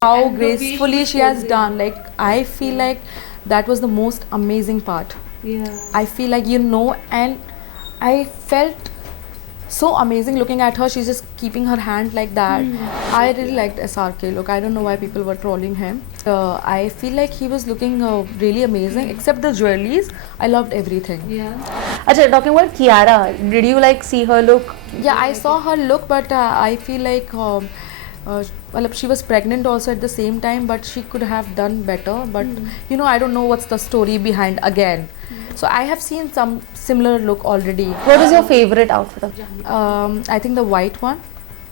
how And the way she gracefully was she has posing. done. Like I feel like that was the most amazing part. Yeah. I feel like and I felt so amazing looking at her. She's just keeping her hand like that. I really liked SRK look. I don't know why people were trolling him. I feel like he was looking really amazing, except the jewelries. I loved everything. Yeah. Acha, talking about Kiara, did you like see her look? Yeah, I saw her look, but I feel like well, she was pregnant also at the same time, but she could have done better. But I don't know what's the story behind again. So I have seen some similar look already. What was your favorite outfit of I think the white one,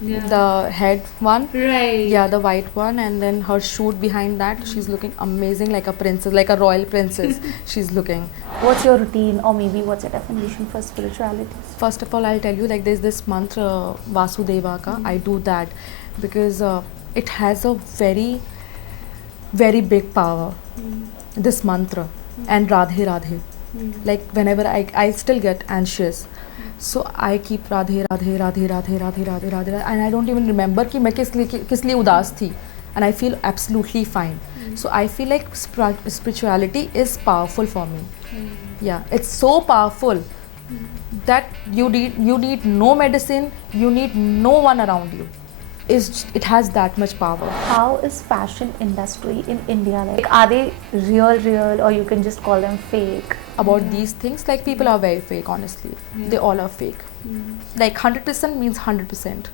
Yeah. the head one. Right. Yeah, the white one, and then her shoot behind that. She's looking amazing, like a princess, like a royal princess. She's looking. What's your routine, or maybe what's your definition for spirituality? First of all, I'll tell you, like there's this mantra Vasudeva ka. I do that because it has a very, very big power. This mantra and Radhe Radhe. Like whenever I still get anxious. So I keep Radhe Radhe Radhe Radhe Radhe Radhe Radhe, and I don't even remember कि मैं किस लिए उदास थी, and I feel absolutely fine. So I feel like spirituality is powerful for me. Yeah, it's so powerful that you need no medicine, you need no one around you. It has that much power. How is fashion industry in India? Like, are they real, or you can just call them fake? About these things, like people are very fake, honestly. They all are fake. Like 100% means 100%.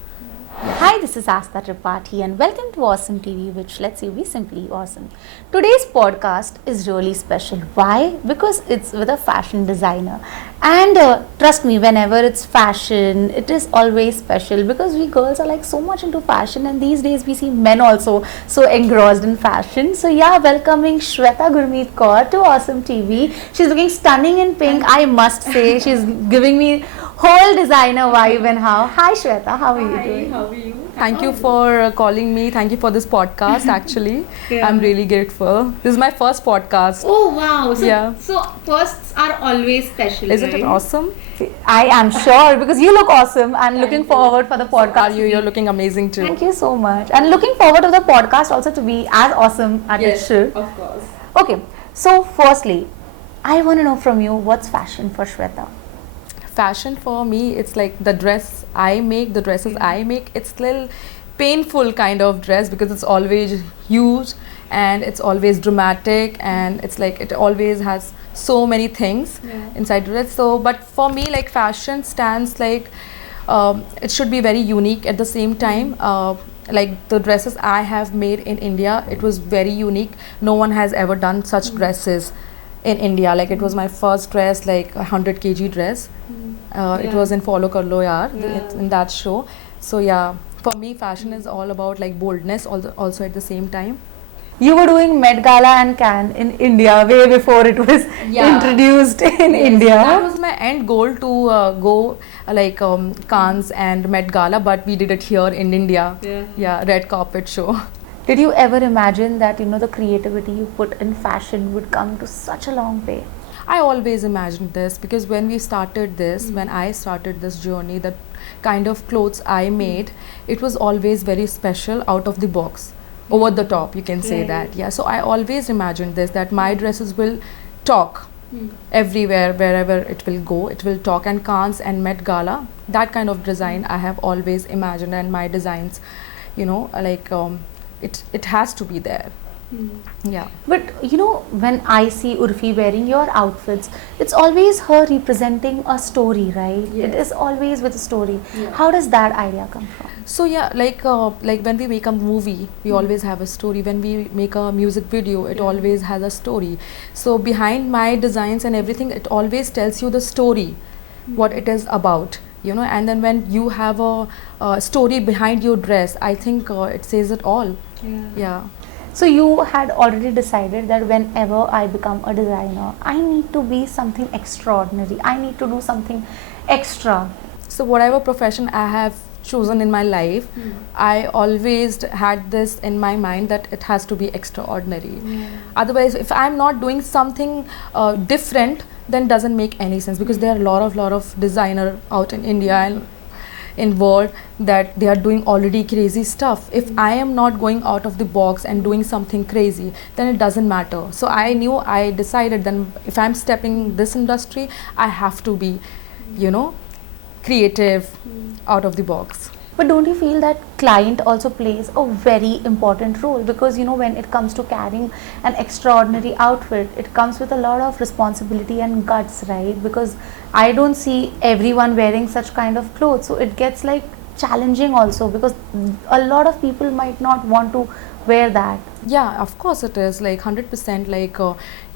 Hi, this is Asta Tripathi and welcome to Awesome TV, which lets you be simply awesome. Today's podcast is really special. Why? Because it's with a fashion designer. And trust me, whenever it's fashion, it is always special because we girls are like so much into fashion, and these days we see men also so engrossed in fashion. So yeah, welcoming Sweta Gurmeet Kaaur to Awesome TV. She's looking stunning in pink, I must say. She's giving me whole designer vibe and how. Hi Sweta, how are you doing? How are you? Thank you for calling me. Thank you for this podcast, actually. Yeah. I'm really grateful. This is my first podcast. Oh wow! So, Yeah. so firsts are always special. Isn't right? it awesome? I am sure because you look awesome and looking forward for the podcast. You're looking amazing too. Thank you so much. And looking forward to the podcast also to be as awesome as it Yes, should. of course. Okay, so firstly, I want to know from you what's fashion for Sweta? Fashion for me, it's like the dresses I make, it's little painful kind of dress because it's always huge and it's always dramatic, and it's like it always has so many things inside the dress. So but for me, like fashion stands like it should be very unique at the same time. Like the dresses I have made in India, it was very unique. No one has ever done such dresses in India. Like it was my first dress, like a 100 kg dress. It was in Follow Kar Lo Yaar, in that show. So yeah, for me fashion is all about like boldness also at the same time. You were doing Met Gala and Cannes in India way before it was introduced in India. That was my end goal to go like Cannes and Met Gala, but we did it here in India. Yeah, red carpet show. Did you ever imagine that the creativity you put in fashion would come to such a long way? I always imagined this because when I started this journey, the kind of clothes I made, it was always very special, out of the box, over the top, you can say that. Yeah, so I always imagined this, that my dresses will talk everywhere, wherever it will go, it will talk. And Cannes and Met Gala, that kind of design I have always imagined, and my designs, like it has to be there. Yeah. But when I see Urfi wearing your outfits, it's always her representing a story, right? It is always with a story. How does that idea come from? So yeah, like when we make a movie, we always have a story. When we make a music video, it always has a story. So behind my designs and everything, it always tells you the story, what it is about. And then when you have a story behind your dress, I think it says it all. Yeah. So you had already decided that whenever I become a designer, I need to be something extraordinary. I need to do something extra. So whatever profession I have chosen in my life, I always had this in my mind that it has to be extraordinary. Otherwise, if I'm not doing something different, then doesn't make any sense, because there are a lot of designer out in India, and in world that they are doing already crazy stuff. If I am not going out of the box and doing something crazy, then it doesn't matter. So I decided then if I'm stepping this industry, I have to be, creative, out of the box. But don't you feel that client also plays a very important role? Because when it comes to carrying an extraordinary outfit, it comes with a lot of responsibility and guts, right? Because I don't see everyone wearing such kind of clothes, so it gets like challenging also, because a lot of people might not want to wear that. Yeah, of course it is, like 100%, like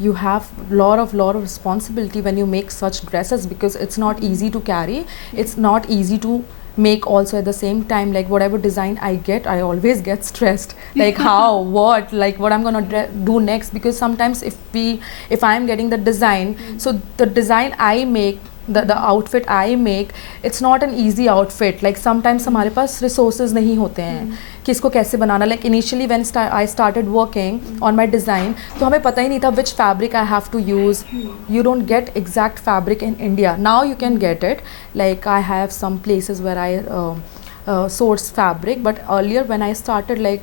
you have lot of responsibility when you make such dresses, because it's not easy to carry, it's not easy to make also. At the same time, like whatever design I get, I always get stressed, like how, what, like what I'm gonna do next, because sometimes if I'm getting the design, so the design I make, the outfit I make, it's not an easy outfit. Like sometimes हमारे पास resources नहीं होते हैं कि इसको कैसे बनाना. Like initially when I started working on my design, तो हमें पता ही नहीं था which fabric I have to use. You don't get exact fabric in India. Now you can get it. Like I have some places where I source fabric, but earlier when I started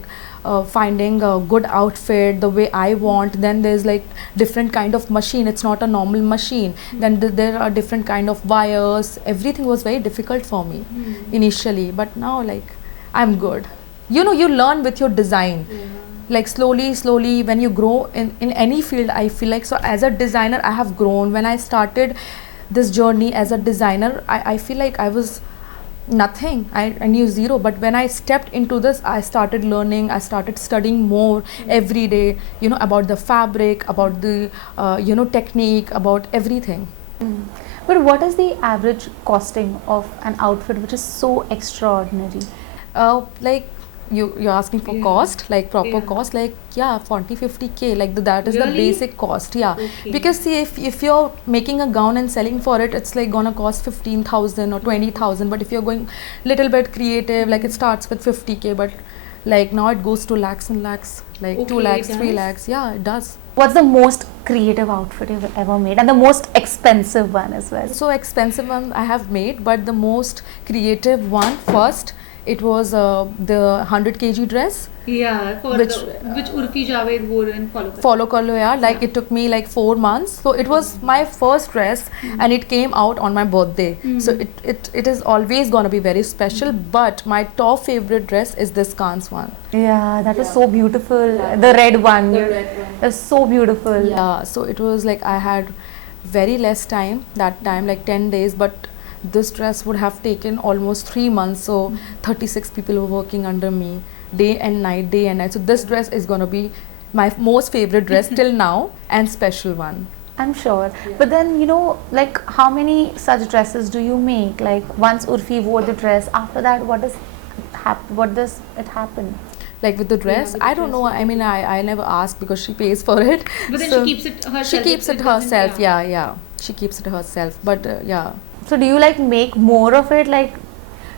finding a good outfit the way I want, then there's like different kind of machine, it's not a normal machine, then there are different kind of wires, everything was very difficult for me initially, but now like I'm good. You learn with your design. Like slowly when you grow in any field, I feel like, so as a designer I have grown. When I started this journey as a designer, I feel like I was nothing, I knew zero, but when I stepped into this, I started learning, I started studying more every day, about the fabric, about the technique, about everything. But what is the average costing of an outfit which is so extraordinary? Like you're asking for cost, like proper cost, like 40-50K, like that is the basic cost. Because see, if you're making a gown and selling for it, it's like gonna cost 15,000 or 20,000, but if you're going little bit creative, like it starts with 50K, but like now it goes to lakhs and lakhs, like 2 lakhs, 3 lakhs. Yeah, it does. What's the most creative outfit you've ever made, and the most expensive one as well? So expensive one I have made, but the most creative one, first it was the 100 kg dress. Yeah, which Urfi Javed wore in Follow Kar Lo Yaar. Like it took me like 4 months. So it was my first dress and it came out on my birthday. So it is always gonna be very special. But my top favorite dress is this Kans one. Yeah, that was so beautiful. The red one. It was so beautiful. Yeah, so it was like I had very less time that time, like 10 days, but this dress would have taken almost 3 months. So 36 people were working under me, day and night. So this dress is gonna be my most favorite dress till now, and special one. I'm sure. But then, like how many such dresses do you make? Like once Urfi wore the dress, after that what does it happen? Like with the dress, I don't know. I mean, I never ask because she pays for it. But then she keeps it herself. She keeps it herself. Yeah. She keeps it herself. But yeah. So do you like make more of it? Like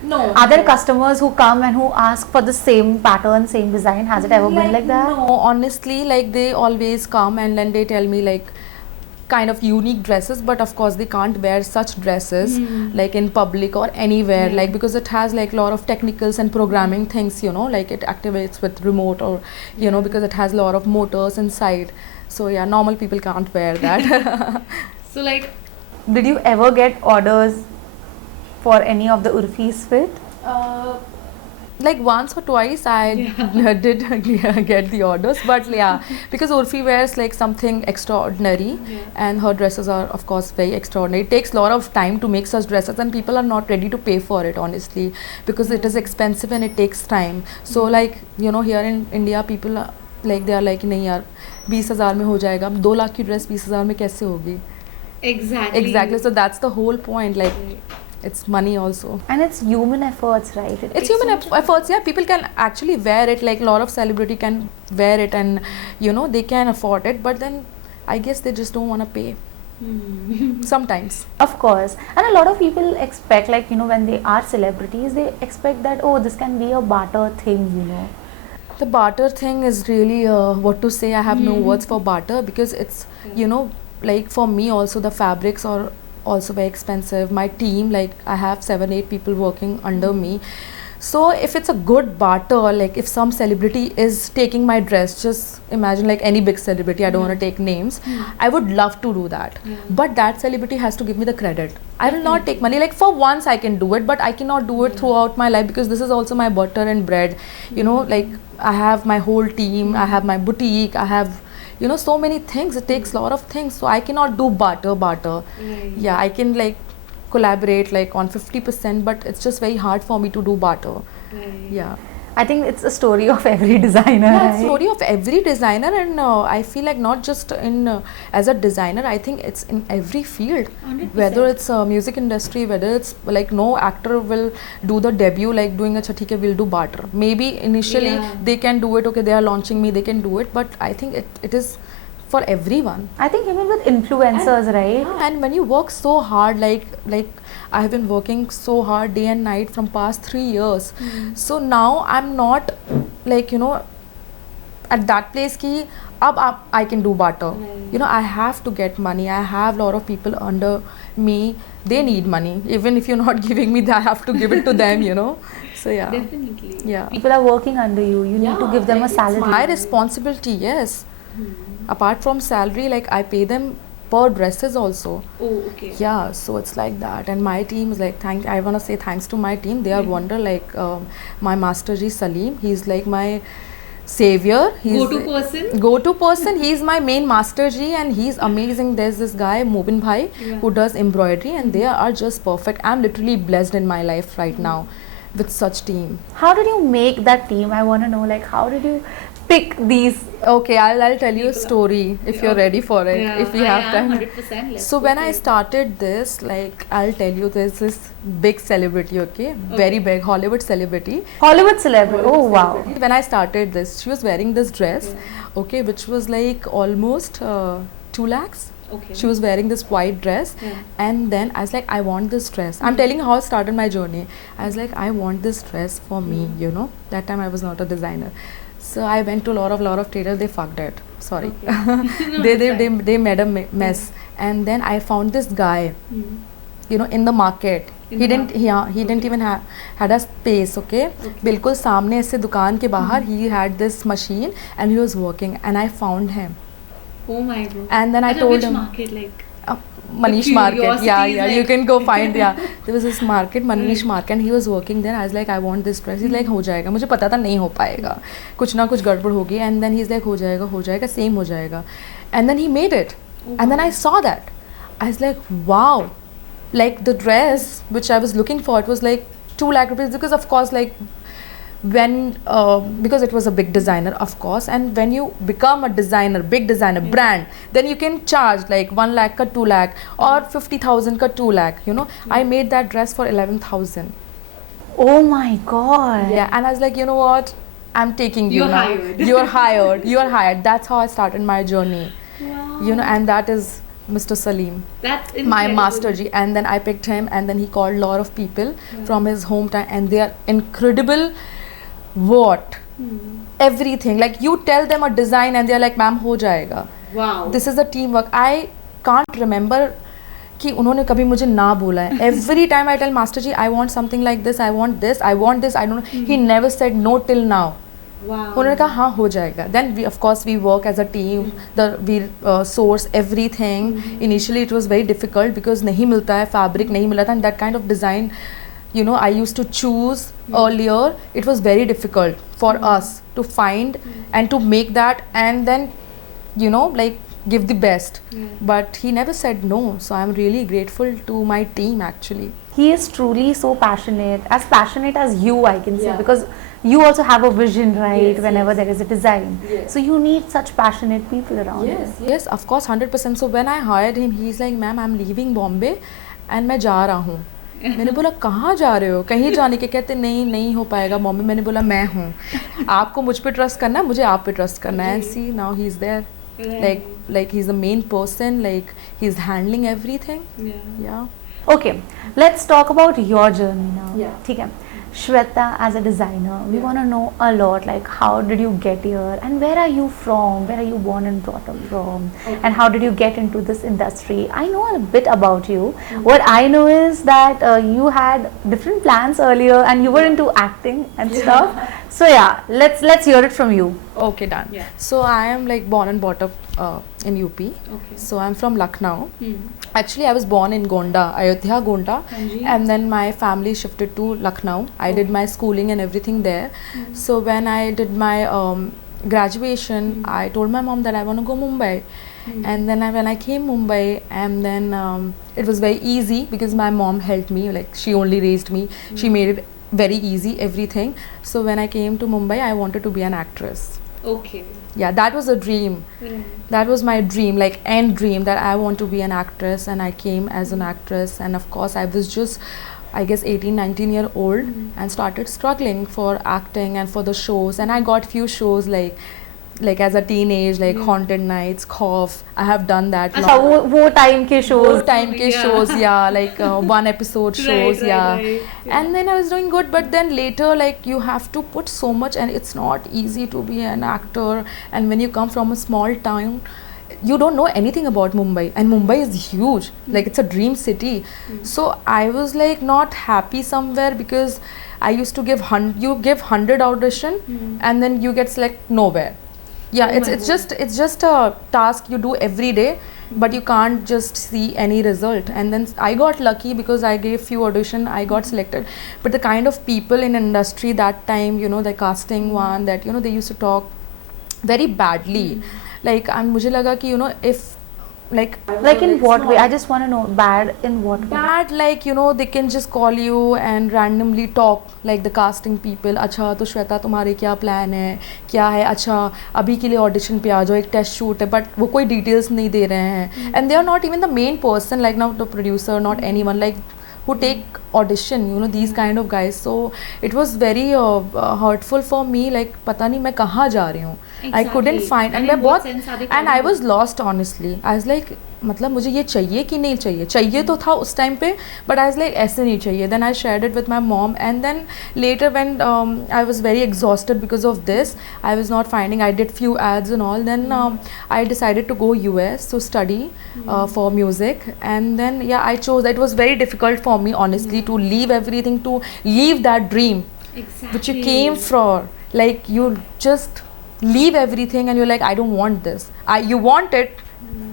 no. Other customers who come and who ask for the same pattern, same design, has it ever been like that? No, honestly, like they always come and then they tell me like kind of unique dresses, but of course they can't wear such dresses like in public or anywhere, like because it has like a lot of technicals and programming things, like it activates with remote or because it has a lot of motors inside. So yeah, normal people can't wear that. So like, did you ever get orders for any of the Urfi's fit? Like once or twice I did get the orders, but yeah, because Urfi wears like something extraordinary and her dresses are of course very extraordinary. It takes a lot of time to make such dresses and people are not ready to pay for it, honestly, because it is expensive and it takes time. So like here in India people are like, they are like नहीं यार 20,000 में हो जाएगा, अब 2 लाख की dress 20,000 में कैसे होगी? Exactly. So that's the whole point. Like it's money also. And it's human efforts, right? It's human efforts. Yeah, people can actually wear it. Like a lot of celebrity can wear it, and they can afford it. But then I guess they just don't want to pay. Sometimes. Of course. And a lot of people expect, like when they are celebrities, they expect that this can be a barter thing. The barter thing is really what to say. I have no words for barter, because it's like for me also the fabrics are also very expensive. My team, like I have 7-8 people working under me. So if it's a good barter, like if some celebrity is taking my dress, just imagine like any big celebrity, I don't want to take names, I would love to do that. But that celebrity has to give me the credit. I will not take money. Like for once I can do it, but I cannot do it throughout my life, because this is also my butter and bread. You know, like I have my whole team, I have my boutique, I have, you know, so many things. It takes a lot of things. So I cannot do barter. Yeah, I can like collaborate like on 50%, but it's just very hard for me to do barter. Yeah. I think it's a story of every designer. Yeah, right? it's story of every designer, and I feel like not just in as a designer, I think it's in every field. 100%. Whether it's music industry, whether it's like no actor will do the debut like doing a chathike, will do barter. Maybe initially they can do it, okay, they are launching me, they can do it, but I think it is for everyone. I think even with influencers, right? And when you work so hard, like I have been working so hard day and night from past 3 years. So now I'm not like, you know, at that place ki ab I can do barter. You know, I have to get money. I have a lot of people under me. They need money. Even if you're not giving me, I have to give it to them, you know. So yeah. Definitely. Yeah. People are working under you. You need to give them a salary. It's my responsibility, yes. Apart from salary, like I pay them per dresses also. Oh, okay. Yeah, so it's like that. And my team is like, I want to say thanks to my team. They are wonder, like my master ji Salim, he's like my savior. He's go-to person. He's my main master ji, and he's amazing. There's this guy Mubin Bhai who does embroidery, and they are just perfect. I'm literally blessed in my life right now with such team. How did you make that team? I want to know, like, how did you pick these? Okay, I'll tell you a story if you're ready for it. If we have time. 100%. So when I started this, like I'll tell you, there's this big celebrity, okay, very big Hollywood celebrity. Hollywood celebrity. Oh wow. When I started this, she was wearing this dress, okay, which was like almost 2 lakhs. Okay. She was wearing this white dress, and then I was like, I want this dress. I'm telling you how I started my journey. I was like, I want this dress for me, you know. That time I was not a designer. So I went to a lot of tailors. They fucked it. Sorry. Okay. they made a mess. And then I found this guy, you know, in the market. He didn't even had a space. Okay. बिल्कुल सामने ऐसे दुकान के बाहर he had this machine and he was working, and I found him. Oh my god. And then I told which him. Market, like? Manish Market, yeah, like you can go find, there was this market, Manish Market, and he was working there. I was like, I want this dress. He's like, हो जाएगा. मुझे पता था नहीं हो पाएगा, कुछ ना कुछ गड़बड़ होगी. And then he's like, हो जाएगा, same हो जाएगा. And then he made it. And then I saw that. I was like, wow, like the dress which I was looking for, it was like 2 lakh rupees, because of course, like when because it was a big designer, of course, and when you become a designer, big designer, brand, then you can charge like 1 lakh ka 2 lakh or 50,000 ka 2 lakh, you know. I made that dress for 11,000. Oh my god. Yeah, and I was like, you know what, I'm taking you You're now. hired. You're hired. That's how I started my journey. Wow. You know, and that is Mr. Salim, That's my incredible. master ji. And then I picked him, and then he called a lot of people from his hometown, and they are incredible. What? Everything. Like you tell them a design and they're like, ma'am, हो जाएगा. Wow. This is the teamwork. I can't remember कि उन्होंने कभी मुझे ना बोला है. Every time I tell Master Ji, I want something like this, I want this, I don't know. He never said no till now. Wow. उन्होंने कहा हाँ हो जाएगा. Then we, of course, we work as a team. We source everything. Initially it was very difficult because नहीं मिलता है, fabric नहीं मिला था, and that kind of design, you know, I used to choose earlier. It was very difficult for us to find and to make that, and then, you know, like give the best. But he never said no, so I'm really grateful to my team actually. He is truly so passionate as you, I can say, because you also have a vision, right? Whenever there is a design, so you need such passionate people around you. Yes, of course, 100%. So when I hired him, he's like, ma'am, I'm leaving Bombay and मैं जा रहा हूँ. मैंने बोला कहाँ जा रहे हो? कहीं जाने के? कहते नहीं हो पाएगा बॉम्बे. मैंने बोला मैं हूँ, आपको मुझ पे ट्रस्ट करना है, मुझे आप पे ट्रस्ट करना है. And see, now he's there. Like he's the main person, like he's handling everything. Yeah. Okay, let's talk about your journey now. ठीक है. Shweta, as a designer, we want to know a lot, like how did you get here and where are you from? Where are you born and brought up from? Okay. And how did you get into this industry? I know a bit about you. What I know is that you had different plans earlier and you were into acting and stuff. So yeah, let's hear it from you. Okay, done. Yeah. So I am like born and brought up in UP. Okay. So I'm from Lucknow. Hmm. Actually, I was born in Gonda, Ayodhya, Gonda, Hanji. and then my family shifted to Lucknow. I did my schooling and everything there. So when I did my graduation, I told my mom that I want to go Mumbai. And then when I came Mumbai, and then it was very easy because my mom helped me. Like she only raised me. She made it very easy, everything. So when I came to Mumbai, I wanted to be an actress. Okay. Yeah, that was a dream. That was my dream, like end dream, that I want to be an actress, and I came as an actress. And of course I was just, I guess 18-19 year old, and started struggling for acting and for the shows. And I got few shows like as a teenage, like Haunted Nights, Cough. I have done that. अच्छा वो time के shows. Time ke shows, yeah, like one episode shows, yeah. Right. And then I was doing good, but then later, like you have to put so much, and it's not easy to be an actor. And when you come from a small town, you don't know anything about Mumbai, and Mumbai is huge, like it's a dream city. So I was like not happy somewhere because I used to give you give 100 audition, and then you get select nowhere. Yeah, it's just a task you do every day, but you can't just see any result. And then I got lucky because I gave few audition, I got selected. But the kind of people in industry that time, you know, the casting one, that, you know, they used to talk very badly. Like, and मुझे लगा कि, you know, if like in what way? I just want to know, bad in what way? bad, like, you know, they can just call you and randomly talk, like the casting people. अच्छा तो श्वेता तुम्हारे क्या plan है, क्या है, अच्छा अभी के लिए ऑडिशन पे आ जाओ, एक टेस्ट शूट है, बट वो कोई डिटेल्स नहीं दे रहे हैं. And they are not even the main person, like not the producer, not anyone, like who take audition, you know, these kind of guys. So it was very hurtful for me, like पता नहीं मैं कहाँ जा रही हूँ. I couldn't find, and मैं बहुत, and I was lost honestly. I was like, मतलब मुझे ये चाहिए कि नहीं चाहिए. चाहिए तो था उस टाइम पे, but I was like ऐसे नहीं चाहिए. Then I shared it with my mom, and then later when I was very exhausted because of this, I was not finding. I did few ads and all. Then I decided to go US to study for music, and then yeah, I chose. It was very difficult for me honestly to leave everything, to leave that dream which you came for. Like you just leave everything and you're like, I don't want this. You want it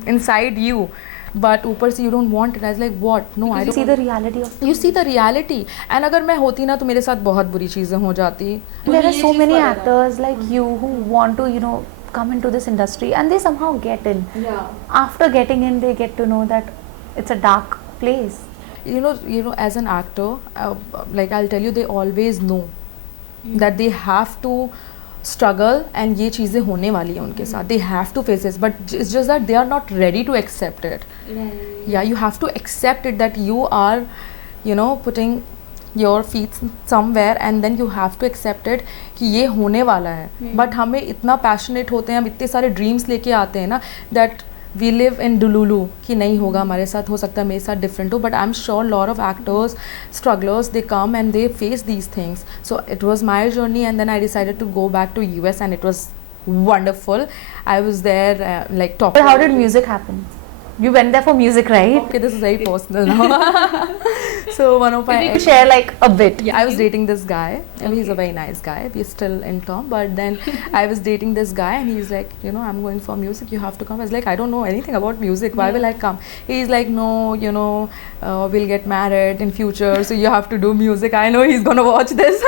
inside you, but ऊपर से you don't want it. I was like, what? No, I don't. See the reality of. You see the reality. And अगर मैं होती ना तो मेरे साथ बहुत बुरी चीज़ें हो जाती. There are so many actors like you who want to, you know, come into this industry and they somehow get in. Yeah. After getting in, they get to know that it's a dark place. You know, as an actor, like I'll tell you, they always know that they have to struggle, and ये चीज़ें होने वाली हैं उनके साथ. They have to face this, but it's just that they are not ready to accept it. Right. Yeah, you have to accept it that you are, you know, putting your feet somewhere, and then you have to accept it कि ये होने वाला है. But हमें इतना passionate होते हैं, हम इतने सारे dreams लेके आते हैं ना, that we live in Dululu कि नहीं होगा हमारे साथ, हो सकता है मेरे साथ different हो, but I'm sure lot of actors, strugglers, they come and they face these things. So it was my journey, and then I decided to go back to US, and it was wonderful. I was there like top. But how did music happen? You went there for music, right? Okay, this is very personal now. So one of my Share like a bit. Yeah, I was dating this guy, and he's a very nice guy. We're still in term, but then I was dating this guy, and he's like, you know, I'm going for music, you have to come. I was like, I don't know anything about music, why will I come? He's like, no, you know, we'll get married in future, so you have to do music. I know he's gonna watch this.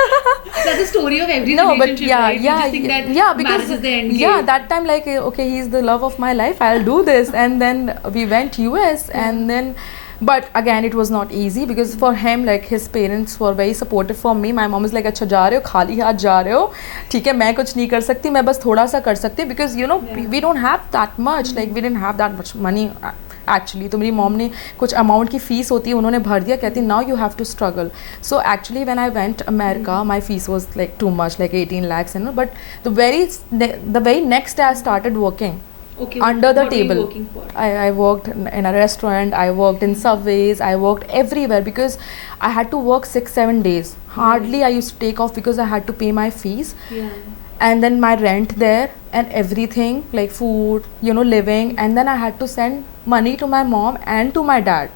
That's the story of every No, but relationship, yeah, right? yeah, You just think that yeah, because marriage is the end yeah, game. that time like okay, he's the love of my life, I'll do this. And then we went US, and then, but again it was not easy because for him, like his parents were very supportive for me. My mom is like, अच्छा जा रहे हो, खाली हाथ जा रहे हो, ठीक है, मैं कुछ नहीं कर सकती, मैं बस थोड़ा सा कर सकती, because you know we don't have that much, like we didn't have that much money. Actually तो मेरी मॉम ने कुछ अमाउंट की फ़ीस होती है उन्होंने भर दिया, कहती now you have to struggle. So actually when I went America, my fees was like too much, like 18 lakhs, you know, but the very next day I started working. Okay. Under the what were you table. working for? I worked in a restaurant, I worked in subways, I worked everywhere because I had to work 6-7 days. Hardly I used to take off because I had to pay my fees Yeah. and then my rent there and everything like food, living, and then I had to send money to my mom and to my dad.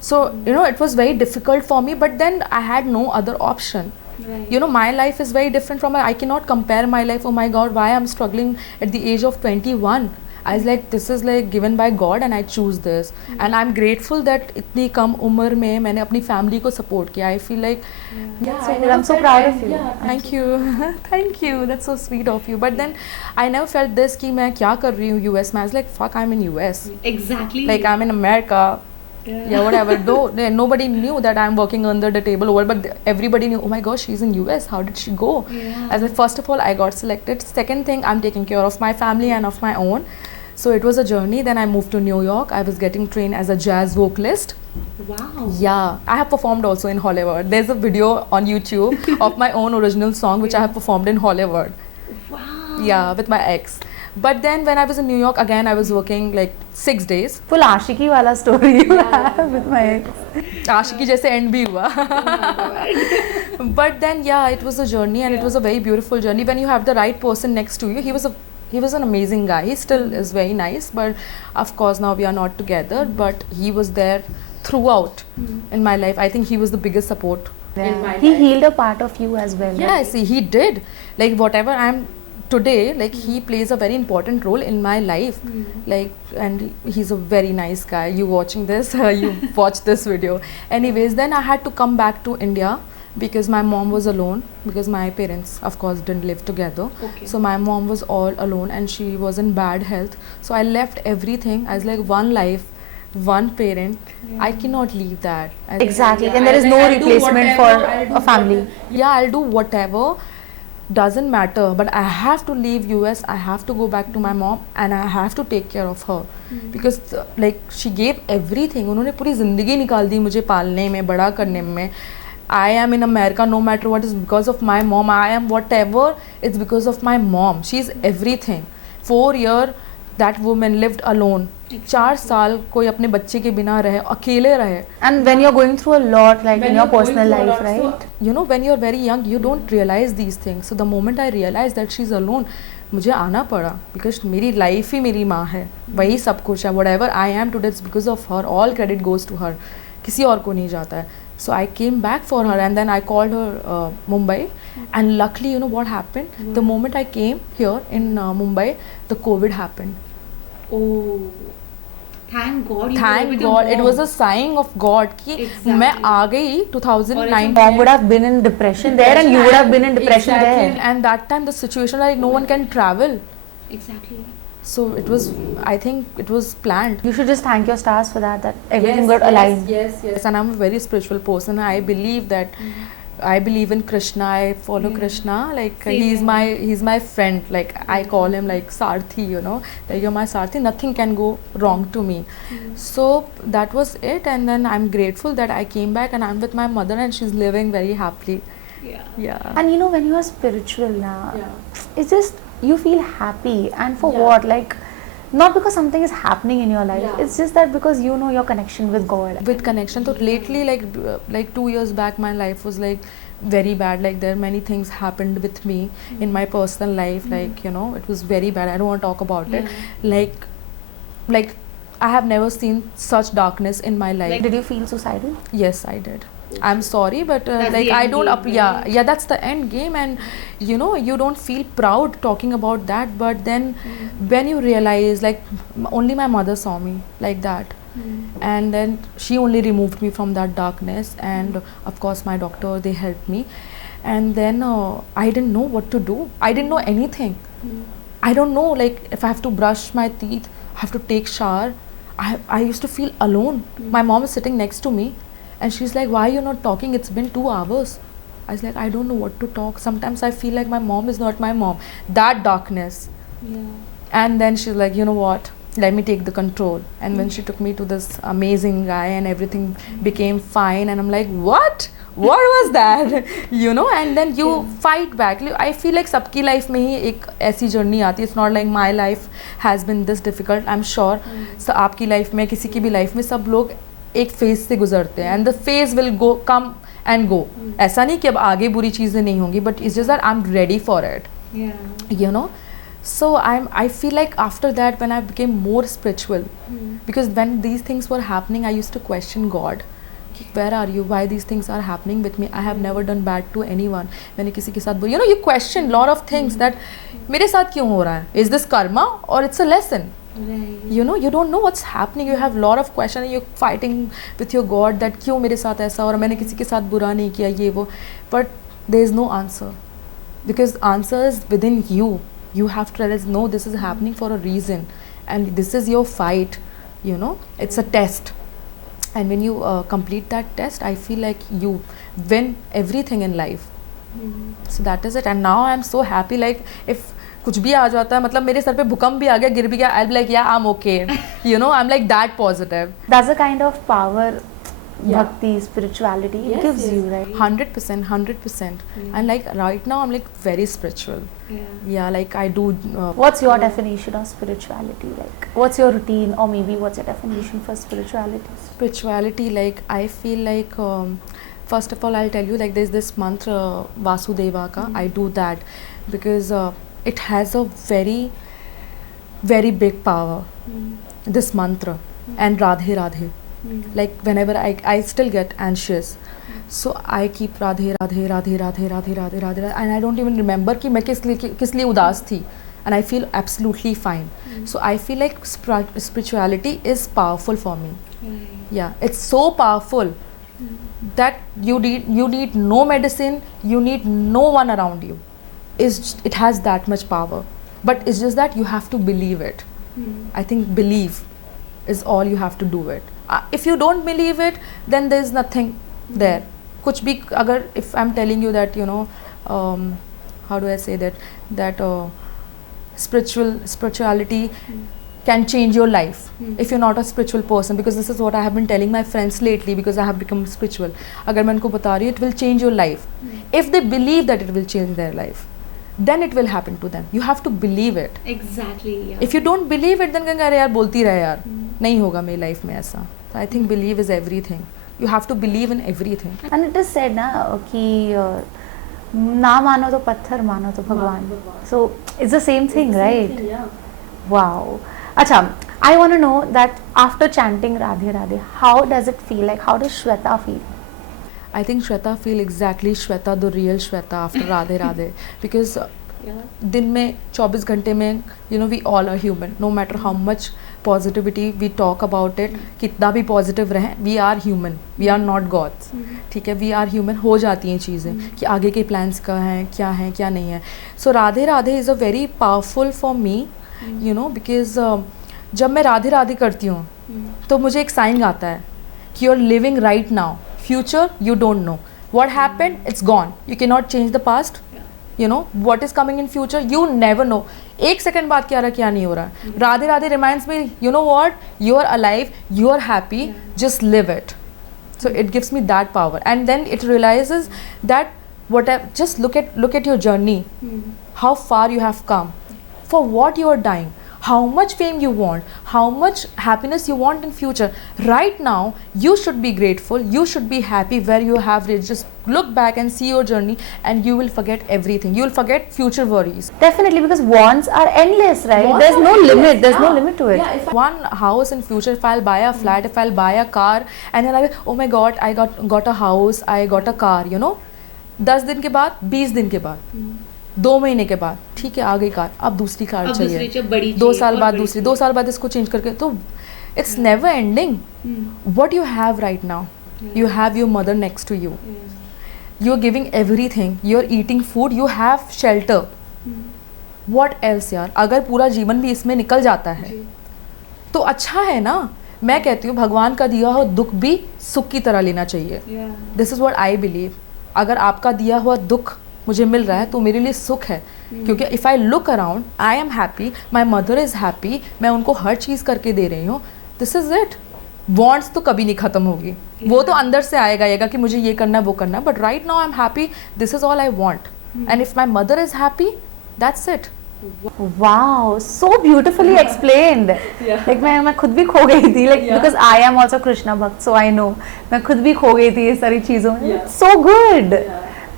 So, it was very difficult for me, but then I had no other option. Right. My life is very different from I cannot compare my life. Oh my god, why I'm struggling at the age of 21. I was like, this is like given by God and I choose this. And I'm grateful that इतनी कम उम्र में मैंने अपनी family को support किया. I feel like That's so good. I'm so proud of you. Yeah, thank you. Thank you. That's so sweet of you. But then I never felt this कि मैं क्या कर रही हूँ US में. I was like, fuck, I'm in US. Exactly. Like I'm in America. Yeah, whatever. Though nobody knew that I'm working under the table over, but everybody knew. Oh my gosh, she's in US. How did she go? Yeah. As like, first of all, I got selected. Second thing, I'm taking care of my family and of my own. So it was a journey. Then I moved to New York. I was getting trained as a jazz vocalist. Wow. Yeah, I have performed also in Hollywood. There's a video on YouTube of my own original song which I have performed in Hollywood. Wow. Yeah, with my ex. But then when I was in New York, again I was working like 6 days. Full Ashiki wala story you have with my ex. आशिकी जैसे end भी हुआ. But then yeah, it was a journey and it was a very beautiful journey when you have the right person next to you. He was an amazing guy. He still is very nice, but of course now we are not together. But he was there throughout in my life. I think he was the biggest support. He healed a part of you as well. Yeah, see, he did. Like whatever I am today, like he plays a very important role in my life. Like, and he's a very nice guy. You watching this, you watch this video. Anyways, then I had to come back to India because my mom was alone because my parents, of course, didn't live together. Okay. So my mom was all alone and she was in bad health. So I left everything. I was like, one life, one parent. I cannot leave that. I was like, Exactly. And there is no replacement for a family. yeah, I'll do whatever, doesn't matter, but I have to leave US. I have to go back to my mom and I have to take care of her because like she gave everything. उन्होंने पूरी जिंदगी निकाल दी मुझे पालने में, बड़ा करने में. I am in America no matter what is because of my mom. I am whatever, it's because of my mom. She's everything. 4 years that woman lived alone. 4 साल कोई अपने बच्चे के बिना रहे, अकेले रहे. And when you're going through a lot, like in your personal life, right? So, when you're very young, you don't realize these things. So the moment I realized that she's alone, मुझे आना पड़ा because मेरी life ही मेरी माँ है, वही सब कुछ है. Whatever I am today, it's because of her. All credit goes to her. किसी और को नहीं जाता है. So I came back for her and then I called her Mumbai, and luckily, what happened? The moment I came here in Mumbai, the COVID happened. Oh. Thank God. You were Thank with your God, it mom. was a sign of God कि Exactly. मैं आ गई 2009. Mom would have been in depression there and you would have been in depression Exactly. there. And that time the situation like no one can travel. Exactly. So it was, I think it was planned. You should just thank your stars for that everything got aligned. Yes. And I'm a very spiritual person. I believe that I believe in Krishna. I follow Krishna. Like he's my friend. Like I call him like Sarthi. Like you're my Sarthi. Nothing can go wrong to me. So that was it. And then I'm grateful that I came back and I'm with my mother and she's living very happily. Yeah. Yeah. And when you are spiritual now, it's just you feel happy, and for Yeah. what? Like, not because something is happening in your life. Yeah. It's just that because you know your connection with God. With connection. So lately, like 2 years back, my life was like very bad. Like there many things happened with me in my personal life. Like it was very bad. I don't want to talk about it. Like I have never seen such darkness in my life. Did you feel suicidal? Yes, I did. I'm sorry, but That's like the I end don't game, right? yeah, that's the end game. And you don't feel proud talking about that, but then when you realize, like only my mother saw me like that, and then she only removed me from that darkness, and of course my doctor, they helped me. And then I didn't know what to do. I didn't know anything. I don't know, like if I have to brush my teeth, I have to take shower. I used to feel alone. My mom is sitting next to me and she's like, why are you not talking? It's been 2 hours. I was like, I don't know what to talk. Sometimes I feel like my mom is not my mom. That darkness. Yeah. And then she's like, you know what? Let me take the control. And then she took me to this amazing guy and everything became fine. And I'm like, what? what was that? You know, and then you fight back. I feel like सबकी life में ही एक ऐसी journey आती है. It's not like my life has been this difficult. I'm sure so आपकी life में, किसी की भी life में, सब लोग एक phase से गुजरते हैं, and the phase will go come and go. ऐसा नहीं कि अब आगे बुरी चीज़ें नहीं होंगी, but it's just that I'm ready for it. You know. So I feel like after that, when I became more spiritual, because when these things were happening, I used to question God. Where are you? Why these things are happening with me? I have never done bad to anyone. मैंने किसी के साथ, you know, you question lot of things that मेरे साथ क्यों हो रहा है? Is this karma or it's a lesson? Right. You know, you don't know what's happening. You have lot of questions and you're fighting with your God that क्यों मेरे साथ ऐसा, और मैंने किसी के साथ बुरा नहीं किया, ये वो. But there is no answer, because answer is within you. You have to realize, no, this is happening for a reason, and this is your fight. You know, it's a test, and when you complete that test, I feel like you win everything in life. So that is it. And now I'm so happy. Like if कुछ भी आ जाता है, मतलब मेरे sir पे भूकंप भी आ गया, गिर भी गया, I'll be like, yeah, I'm okay. You know, I'm like that positive. That's a kind of power bhakti, spirituality gives you, right? 100%, 100%. And like right now, I'm like very spiritual. Yeah, like I do. What's your definition of spirituality? Like, what's your routine, or maybe what's your definition for spirituality? Spirituality, like I feel like, first of all, I'll tell you, like there's this mantra Vasudeva ka. I do that because it has a very, very big power. This mantra and Radhe Radhe. Like whenever I still get anxious, so I keep Radhe Radhe Radhe Radhe Radhe Radhe Radhe, and I don't even remember कि मैं किस लिए उदास थी, and I feel absolutely fine. So I feel like spirituality is powerful for me. Yeah, it's so powerful that you need no medicine, you need no one around you. It has that much power, but it's just that you have to believe it. I think believe is all you have to do it. If you don't believe it, then there's nothing there. कुछ भी अगर, if I'm telling you that, you know, how do I say that spirituality can change your life if you're not a spiritual person, because this is what I have been telling my friends lately, because I have become spiritual. अगर मैं उनको बता रही हूँ, it will change your life. If they believe that it will change their life, then it will happen to them. You have to believe it. Exactly. Yeah. If you don't believe it, then कहेंगे अरे यार बोलती रहे यार, नहीं होगा मेरी life में ऐसा. I think believe is everything. You have to believe in everything. And it is said ना कि ना मानो तो पत्थर, मानो तो भगवान. So it's the same thing, right? Yeah. Wow. Acha, I want to know that after chanting Radhe Radhe, how does it feel? Like, how does Sweta feel? I think Sweta feel exactly Sweta, the real Sweta after Radhe Radhe, because दिन में 24 घंटे में, you know, we all are human. No matter how much positivity we talk about it, कितना भी positive रहें, we are human. We are not gods. ठीक है, we are human. हो जाती हैं चीज़ें कि आगे के plans का हैं, क्या नहीं है. So Radhe Radhe is a very powerful for me, you know, because जब मैं राधे राधे करती हूँ, तो मुझे एक sign आता है कि you're living right now. Future, you don't know. What happened, it's gone. You cannot change the past. You know, what is coming in future, you never know. एक सेकंड बाद क्या रहा, क्या नहीं हो रहा. Radhe Radhe reminds me, you know what, you are alive, you are happy, just live it. So it gives me that power, and then it realizes that whatever, just look at your journey, how far you have come, for what you are dying, how much fame you want, how much happiness you want in future. Right now, you should be grateful, you should be happy where you have reached. Just look back and see your journey, and you will forget everything. You will forget future worries. Definitely, because wants are endless, right? Wants There's are no endless. limit. There's no Yeah. limit to it. Yeah, if one house in future, if I'll buy a flat, if I'll buy a car, and then I, oh my God, I got a house, I got a car, you know, 10 दिन के बाद, 20 दिन के बाद, 2 महीने के बाद, ठीक है, आ गई कार, अब दूसरी कार चाहिए, 2 साल बाद दूसरी, 2 साल बाद इसको चेंज करके, तो it's never ending. What you have right now, you have your mother next to you, you're giving everything, you're eating food, you have shelter. What else यार, अगर पूरा जीवन भी इसमें निकल जाता है तो अच्छा है ना. मैं कहती हूँ भगवान का दिया हुआ दुख भी सुख की तरह लेना चाहिए. This is what I believe. अगर आपका दिया हुआ दुख मुझे मिल रहा है तो मेरे लिए सुख है, क्योंकि if I look around, I am happy, my mother is happy, मैं उनको हर चीज़ करके दे रही हूँ. This is it. वॉन्ट्स तो कभी नहीं ख़त्म होगी. वो तो अंदर से आएगा कि मुझे ये करना वो करना, but right now I'm happy, this is all I want. And if my mother is happy, that's it. Wow, so beautifully explained. Like मैं खुद भी खो गई थी, like because I am also Krishna Bhakt, so I know. मैं खुद भी खो गई थी ये सारी चीजों में. So good.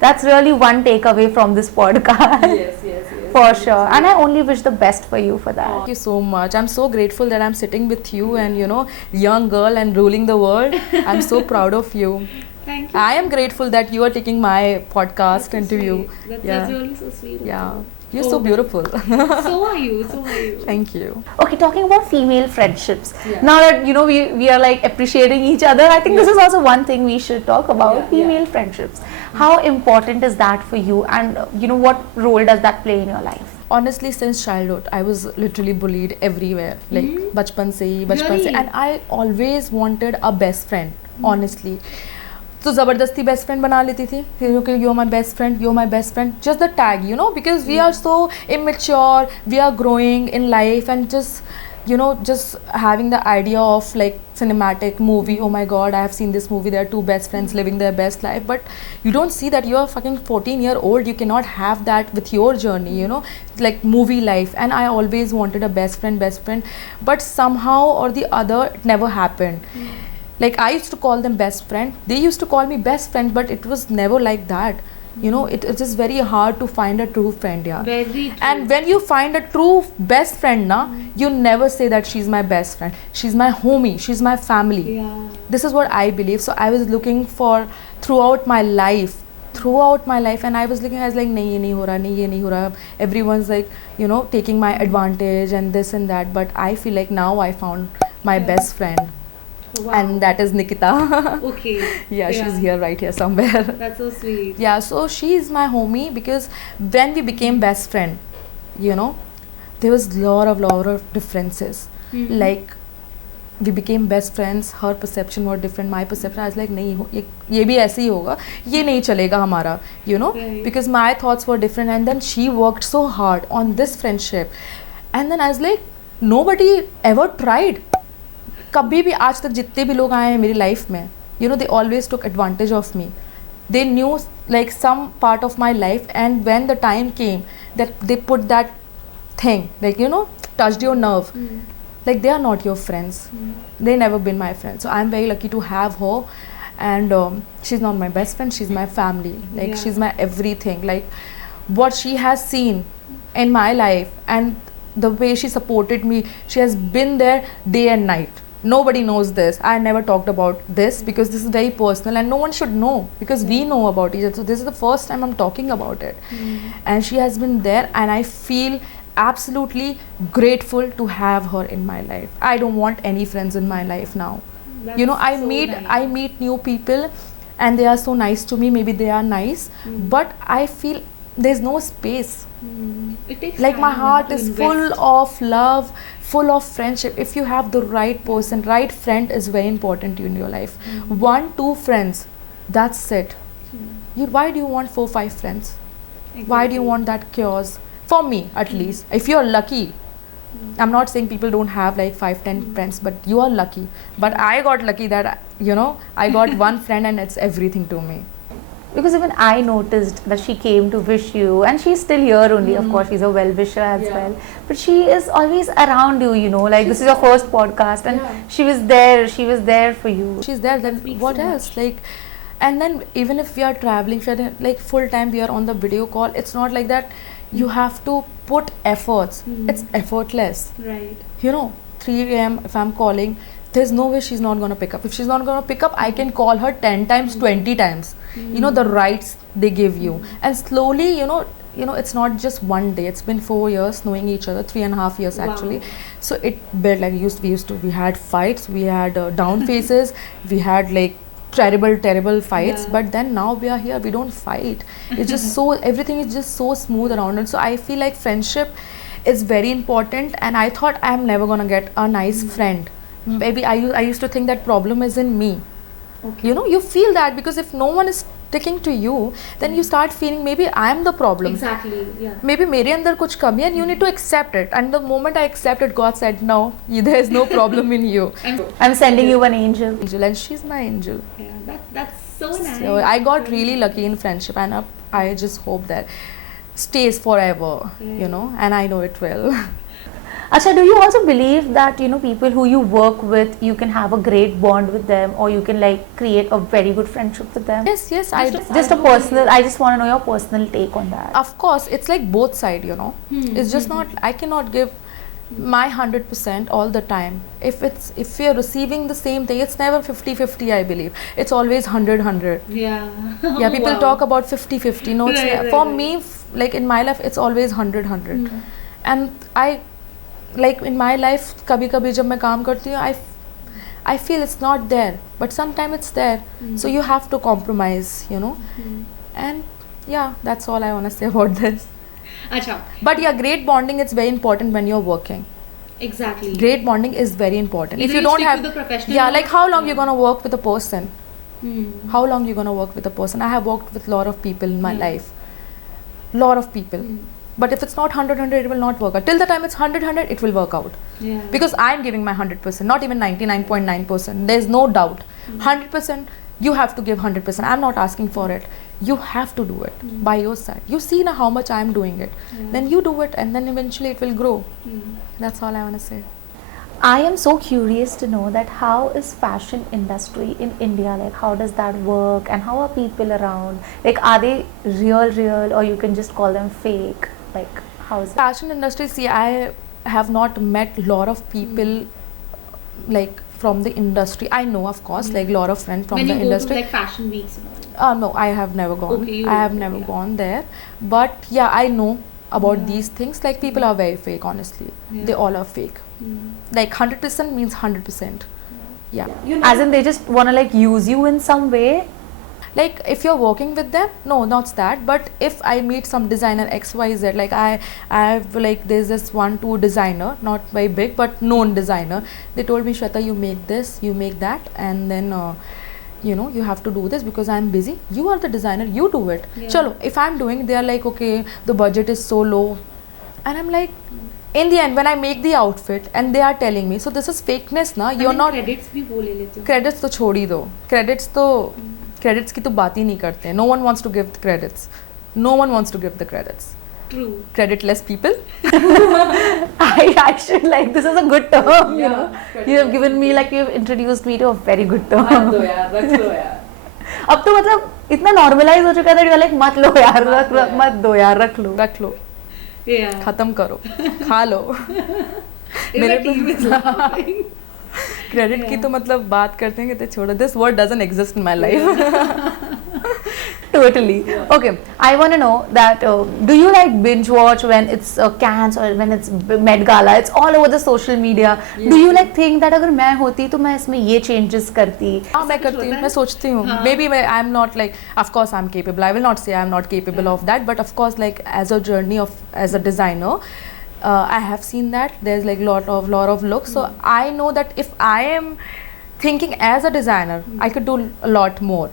That's really one takeaway from this podcast. Yes. For sure. And I only wish the best for you for that. Thank you so much. I'm so grateful that I'm sitting with you and young girl and ruling the world. I'm so proud of you. Thank you. I am grateful that you are taking my podcast interview. That's really so sweet. Yeah. You're so beautiful. So are you. Thank you. Okay, talking about female friendships. Yeah. Now that we are like appreciating each other, I think this is also one thing we should talk about. Female friendships. How important is that for you, and what role does that play in your life? Honestly, since childhood, I was literally bullied everywhere. Like bachpan se, Really? and I always wanted a best friend. Honestly. तो ज़बरदस्ती best friend बना लेती थी, you're my best friend, just the tag, because we are so immature, we are growing in life, and just having the idea of like cinematic movie, oh my god, I have seen this movie, there are two best friends living their best life, but you don't see that you are fucking 14-year-old, you cannot have that with your journey, like movie life. And I always wanted a best friend, but somehow or the other it never happened. Like I used to call them best friend, they used to call me best friend, but it was never like that. It is very hard to find a true friend. Very true. And when you find a true best friend, you never say that she's my best friend, she's my homie, she's my family. This is what I believe. So I was looking for throughout my life, and I was looking, I was like, nahi, ye nahi ho raha. Everyone's like, taking my advantage and this and that, but I feel like now I found my best friend. Wow. And that is Nikita. Okay. Yeah, she's here, right here somewhere. That's so sweet. Yeah, so she is my homie, because when we became best friend, there was lot of differences. Like we became best friends, her perception was different, my perception, I was like, nahi, ye bhi aise hi hoga, ye nahi chalega hamara, Right. because my thoughts were different. And then she worked so hard on this friendship, and then I was like, nobody ever tried. कभी भी आज तक जितने भी लोग आए हैं मेरी लाइफ में, they always took advantage of me. They knew like some part of my life, and when the time came that they put that thing, like touched your nerve, like they are not your friends. They never been my friends. So I'm very lucky to have her, and she's not my best friend, she's my family. Like she's my everything. Like what she has seen in my life and the way she supported me, she has been there day and night. Nobody knows this. I never talked about this because this is very personal and no one should know, because we know about each other. So this is the first time I'm talking about it. And she has been there, and I feel absolutely grateful to have her in my life. I don't want any friends in my life now. That's I so meet nice. I meet new people and they are so nice to me. Maybe they are nice, but I feel there's no space. It takes Like my time heart to is invest. full of love, full of friendship. If you have the right person, right friend is very important in your life. 1, 2 friends, that's it. Why do you want 4, 5 friends? Why do you want that chaos? For me, at least, if you're lucky, I'm not saying people don't have like 5, 10 friends, but you are lucky. But I got lucky that I got one friend and it's everything to me. Because even I noticed that she came to wish you, and she's still here only. Of course, she's a well-wisher as well. But she is always around you. Like this is your first podcast, and she was there. She was there for you. She's there. Then speaks what so else? Like, and then even if we are traveling, if we are like full time, we are on the video call. It's not like that. You have to put efforts. It's effortless. Right. 3 a.m. if I'm calling, there's no way she's not gonna pick up. If she's not gonna pick up, I can call her 10 times, 20 times. The rights they give you, and slowly, it's not just one day. It's been 4 years knowing each other, 3.5 years actually. So it built like we had fights, we had down phases, we had like terrible fights, but then now we are here, we don't fight. It's just so, everything is just so smooth around it. So I feel like friendship is very important, and I thought I'm never gonna get a nice friend. Maybe I used to think that problem is in me. Okay. You feel that because if no one is sticking to you, then you start feeling maybe I am the problem. Exactly. Yeah. Maybe मेरे अंदर कुछ कमी है and you need to accept it. And the moment I accepted, God said, no, there is no problem in you. I'm sending you an angel. Angel, and she's my angel. Yeah. That's so nice. So I got really lucky in friendship, and I just hope that stays forever, you know, and I know it will. Acha, do you also believe that, you know, people who you work with, you can have a great bond with them, or you can like create a very good friendship with them? Yes, Just a personal, I just want to know your personal take on that. Of course, it's like both side, you know. It's just not, I cannot give my 100% all the time. If we are receiving the same thing, it's never 50-50, I believe. It's always 100-100. Yeah. Yeah, people Wow. talk about 50-50. No, it's Right, for right. me, like in my life, it's always 100-100. And I, like in my life, कभी-कभी जब मैं काम करती हूँ, I feel it's not there, but sometimes it's there. So you have to compromise, you know. And yeah, that's all I want to say about this. Acha. But yeah, great bonding is very important when you're working. Exactly. Great bonding is very important. Either If you you don't stick have, to the professional yeah, work, like how long yeah. you're gonna work with a person? How long you're gonna work with a person? I have worked with a lot of people in my life. Lot of people. But if it's not 100-100, it will not work out. Till the time it's 100-100, it will work out. Yeah. Because I'm giving my 100%, not even 99.9%. There's no doubt. 100%, you have to give 100%. I'm not asking for it. You have to do it by your side. You see now how much I'm doing it. Then you do it, and then eventually it will grow. That's all I want to say. I am so curious to know that how is fashion industry in India, like how does that work, and how are people around, like are they real, or you can just call them fake, like how is it? Fashion industry, see, I have not met a lot of people like from the industry. I know, of course, like a lot of friends from when the you industry. go to like fashion weeks and all. No, I have never gone. Okay, you I have don't, never yeah. gone there. But yeah, I know about these things. Like people are very fake, honestly. They all are fake. Like 100% means 100%. Yeah. As in they just want to like use you in some way? Like if you're working with them, no, not that. But if I meet some designer XYZ, like I have like there's this 1-2 designer, not very big but known designer. They told me, Sweta, you make this, you make that, and then you know, you have to do this because I'm busy. You are the designer, you do it. Chalo, if I'm doing, they are like, okay, the budget is so low, and I'm like, in the end, when I make the outfit and they are telling me, so this is fakeness, na? You're not. Credits भी वो ले लेते हो. Credits तो छोड़ ही दो. Credits की तो बात ही नहीं करते. No one wants to give the credits. No one wants to give the credits. True. Creditless people. I should like, this is a good term, you know. You have given me, like, you have introduced me to a very good term. रख दो यार. अब तो मतलब इतना normalize हो चुका है that you are like मत लो यार, मत दो यार, रख लो. Yeah. खत्म करो. खा लो. मेरे team is laughing. क्रेडिट की तो मतलब बात करते हैं कि छोड़ो. This word doesn't exist in my life. Totally. Okay, I want to know that do you like binge watch when it's Cannes or when it's Met Gala? It's all over the social media. Do you like think that अगर मैं होती तो मैं इसमें ये changes करती? हाँ, मैं करती हूँ, मैं सोचती हूँ. Maybe I'm not like, of course I'm capable. I will not say I'm not capable of that, but of course, like as a journey as a designer, I have seen that there's like lot of looks. So I know that if I am thinking as a designer, I could do a lot more.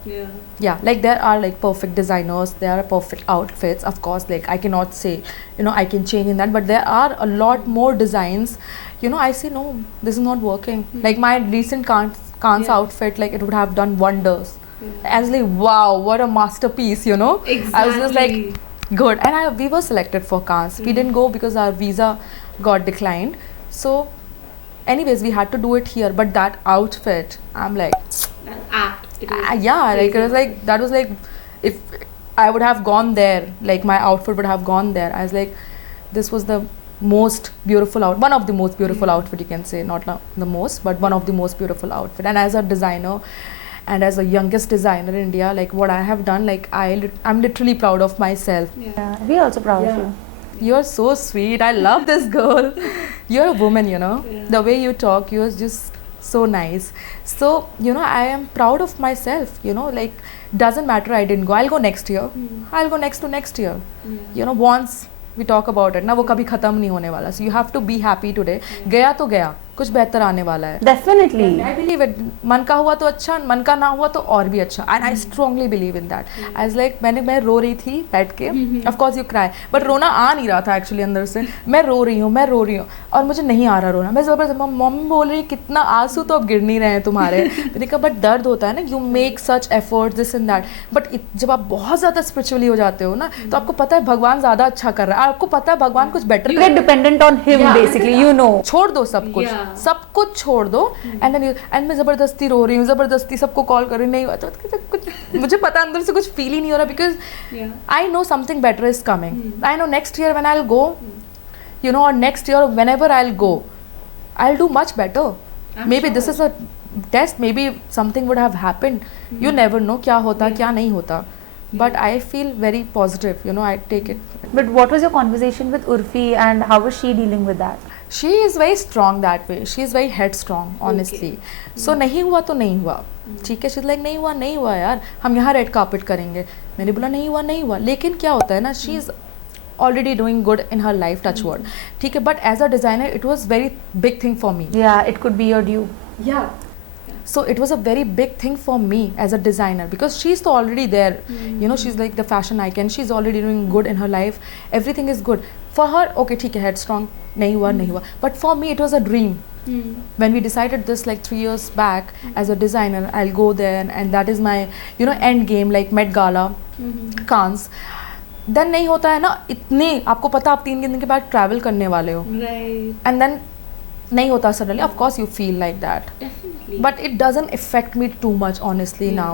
Yeah, like there are like perfect designers, there are perfect outfits. Of course, like I cannot say, you know, I can change in that, but there are a lot more designs. You know, I say no, this is not working. Like my recent Cannes outfit, like it would have done wonders. I was like, wow, what a masterpiece, you know. Exactly. I was just like, good. And we were selected for Cannes. We didn't go because our visa got declined. So anyways, we had to do it here. But that outfit, I'm like, An act. It was yeah, like it crazy. was like, that was like, if I would have gone there, like my outfit would have gone there. I was like, this was the most beautiful one of the most beautiful outfit, you can say, not the most, but one of the most beautiful outfit. And as a designer and as a youngest designer in India, like what I have done, like I'm literally proud of myself. Yeah, we are also proud of you. You're so sweet. I love this girl. You're a woman, you know. The way you talk, you're just so nice. So, you know, I am proud of myself, you know, like doesn't matter I didn't go. I'll go next year. I'll go next year. You know, once we talk about it, na wo kabhi khatam nahi hone wala. So you have to be happy today. Gaya to gaya. कुछ बेहतर आने वाला है. Definitely. I believe it. मन का हुआ तो अच्छा, मन का ना हुआ तो और भी अच्छा. And I strongly believe in that. As like मैं रो रही थी बैठ के. Of course you cry. But रोना आ नहीं रहा था actually अंदर से. मैं रो रही हूँ और मुझे नहीं आ रहा रोना. मैं ज़बरदस्त मम्मी बोल रही कितना आंसू तो अब गिर नहीं रहे हैं तुम्हारे. मैंने कहा बट दर्द होता है ना. You make such efforts this and that. But जब आप बहुत ज़्यादा spiritually हो जाते हो ना तो आपको पता है भगवान ज़्यादा अच्छा कर रहा है. आपको पता है भगवान कुछ better. You get dependent on him basically, you know. छोड़ दो सब कुछ. सब कुछ छोड़ दो. एंड मैं ज़बरदस्ती रो रही हूँ, ज़बरदस्ती सबको कॉल कर रही, नहीं हुआ तो कुछ मुझे पता अंदर से कुछ फील ही नहीं हो रहा. Because I know something better is coming. I know next year when I will go, you know, और next year whenever I will go I will do much better. Maybe this is a test, maybe something would have happened. You never know क्या होता क्या नहीं होता. But I feel very positive, you know, I take it. But what was your conversation with Urfi and how was she dealing with that? She is very strong that way. She is very headstrong, honestly. So नहीं हुआ तो नहीं हुआ. ठीक है, she's like नहीं हुआ यार, हम यहाँ रेड कार्पेट करेंगे. मैंने बोला नहीं हुआ. लेकिन क्या होता है ना, she is already doing good in her life, touch wood. ठीक है, but as a designer, it was very big thing for me. Yeah, it could be your due. Yeah. So it was a very big thing for me as a designer because she's so already there. You know, she's like the fashion icon. She's already doing good in her life. Everything is good. For her, okay, ठीक है, headstrong, नहीं हुआ. But for me, it was a dream. When we decided this like 3 years back as a designer, I'll go there and that is my, you know, end game like Met Gala, Cannes. Then नहीं होता है ना इतने, आपको पता आप 3 दिन के बाद travel करने वाले हो. Right. And then नहीं होता suddenly. Of course you feel like that. Definitely. But it doesn't affect me too much honestly now.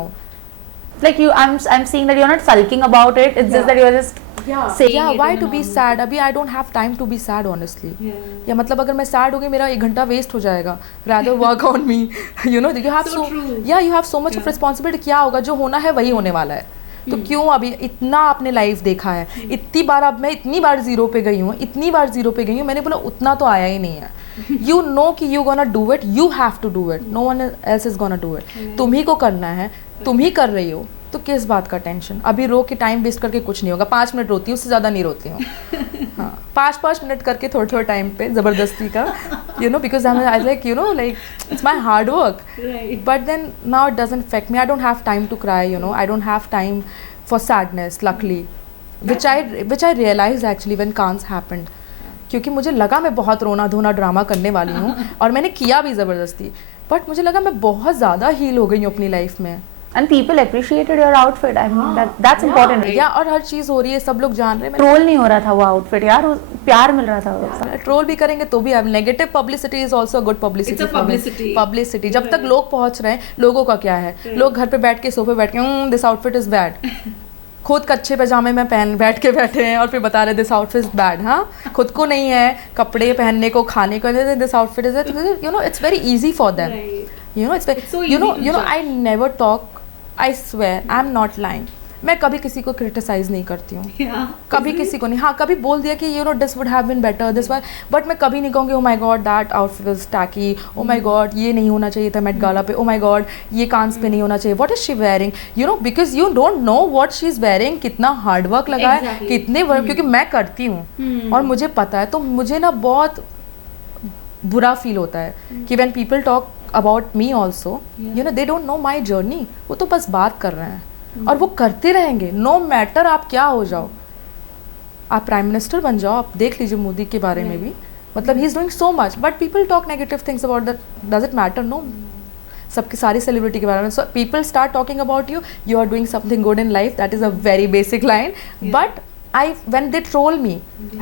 Like you, I'm seeing that you're not sulking about it. It's just that you're just saying Yeah, it why in a to be normal sad? अभी I don't have time to be sad honestly. Yeah. या मतलब अगर मैं sad हो गई मेरा 1 घंटा waste हो जाएगा. Rather work on me. You know, you have So true. Yeah, you have so much of responsibility. क्या होगा, जो होना है वही होने वाला है. तो क्यों अभी इतना आपने लाइफ देखा है, इतनी बार अब मैं इतनी बार जीरो पे गई हूँ, मैंने बोला उतना तो आया ही नहीं है. यू नो कि you gonna do it, you have to do it, no one else is gonna do it. तुम ही को करना है, तुम ही कर रही हो, तो किस बात का टेंशन. अभी रो के टाइम वेस्ट करके कुछ नहीं होगा. 5 मिनट रोती हूँ, उससे ज़्यादा नहीं रोती हूँ. हाँ, 5 मिनट करके थोड़े टाइम पे ज़बरदस्ती का, you know, because I like, you know, like it's my hard work. But then now it doesn't affect me. I don't have time to cry, you know, I don't have time for sadness, luckily, which I realized actually when Cannes happened. क्योंकि मुझे लगा मैं बहुत रोना धोना drama करने वाली हूँ और मैंने किया भी ज़बरदस्ती. बट मुझे लगा मैं बहुत ज़्यादा हील हो गई हूँ अपनी लाइफ में. And people appreciated your outfit. I mean that's important. या और हर चीज़ हो रही है, सब लोग जान रहे हैं. ट्रोल नहीं हो रहा था वो आउटफिट यार, प्यार मिल रहा था. ट्रोल भी करेंगे तो भी अब negative publicity is also good publicity. Publicity जब तक लोग पहुंच रहे हैं, लोगों का क्या है, लोग घर पे बैठ के सोफे बैठ के दिस आउटफिट इज बैड. खुद कच्चे पैजामे में बैठे हैं और फिर बता रहे दिस आउटफिट इज बैड. हाँ, खुद को नहीं है कपड़े पहनने को, खाने को, this outfit is, you know, it's very easy for them. You know, it's you know I never talk, I swear, I am not lying. मैं कभी किसी को क्रिटिसाइज नहीं करती हूँ. कभी किसी को नहीं. हाँ, कभी बोल दिया कि you know this would have been better, this way, but मैं कभी नहीं कहूँगी oh my god that outfit was tacky, oh my god ये नहीं होना चाहिए था मेट गाला पे, ओ माय गॉड ये कांस पे नहीं होना चाहिए, what is she wearing, you know, because you don't know what she is wearing, कितना हार्ड वर्क लगा है, कितने वर्क, क्योंकि मैं करती हूँ और मुझे पता है. तो मुझे ना बहुत बुरा फील होता है कि when people talk about me also, you know, they don't know my journey. वो तो बस बात कर रहे हैं और वो करते रहेंगे, नो मैटर आप क्या हो जाओ. आप प्राइम मिनिस्टर बन जाओ, आप देख लीजिए मोदी के बारे में भी, मतलब he is doing so much, but people talk negative things about that. Does it matter? No. सबकी सारी सेलिब्रिटी के बारे में. So people start talking about you, you are doing something good in life, that is a very basic line. But when they troll me,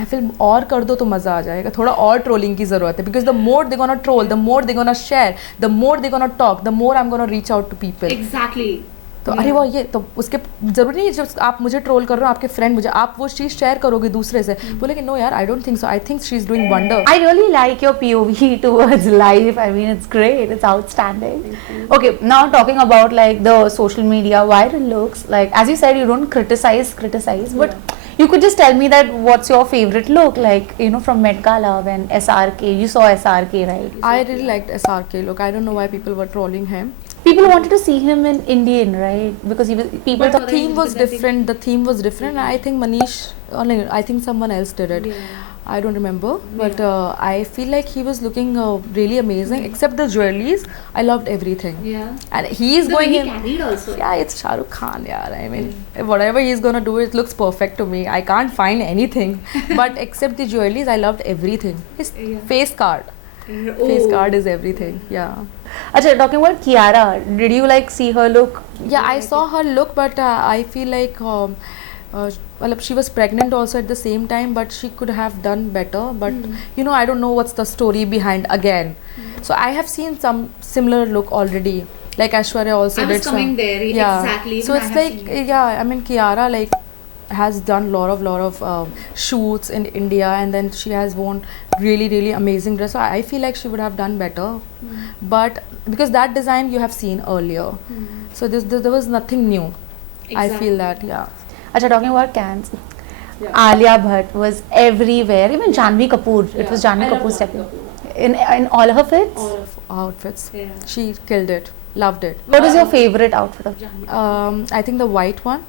I feel और कर दो तो मज़ा आ जाएगा, थोड़ा और ट्रोलिंग की ज़रूरत है, because the more they gonna troll, the more they gonna share, the more they gonna talk, the more I'm gonna reach out to people. Exactly. तो अरे वो ये तो उसके ज़रूरी नहीं है जब आप मुझे ट्रोल कर रहे हो, आपके फ्रेंड मुझे, आप वो चीज़ शेयर करोगे दूसरे से, बोलेंगे नो यार I don't think so, I think she is doing wonder. I really like your POV towards life. I mean, it's great. It's outstanding. Okay, now talking about like the social media viral looks. Like as you said, you don't criticize, but you could just tell me that what's your favorite look? Like, you know, from Met Gala when SRK, you saw SRK, right? I really liked SRK look. I don't know why people were trolling him. People wanted to see him in Indian, right? Because he was people But thought for Theme was Because I think- different. The theme was different. I think Manish, or no, I think someone else did it. Yeah. I don't remember, but Yeah. I feel like he was looking really amazing. Except the jewelries, I loved everything. Yeah. And he is The going way in. he carried also. Yeah, it's Shah Rukh Khan, yeah. I mean, whatever he's gonna do, it looks perfect to me. I can't find anything, but except the jewelries, I loved everything. His Yeah. face card, Oh. face card is everything. Yeah. Achha, talking about Kiara, did you like see her look? Yeah, I saw her look, but I feel like well, she was pregnant also at the same time, but she could have done better. But you know, I don't know what's the story behind again. So I have seen some similar look already. Like Aishwarya also I was did coming some. there, Yeah. exactly, So even I it's have like seen it. yeah, I mean Kiara like has done lot of shoots in India, and then she has worn really amazing dress. So I feel like she would have done better, but because that design you have seen earlier, so there was nothing new. I feel that yeah. Achha, talking about cans, Alia Bhatt was everywhere. Even Janhvi Kapoor, it was Janhvi Kapoor's second. In all her fits. All of Outfits, Yeah. she killed it, loved it. What is your favorite outfit of Janhvi. I think the white one,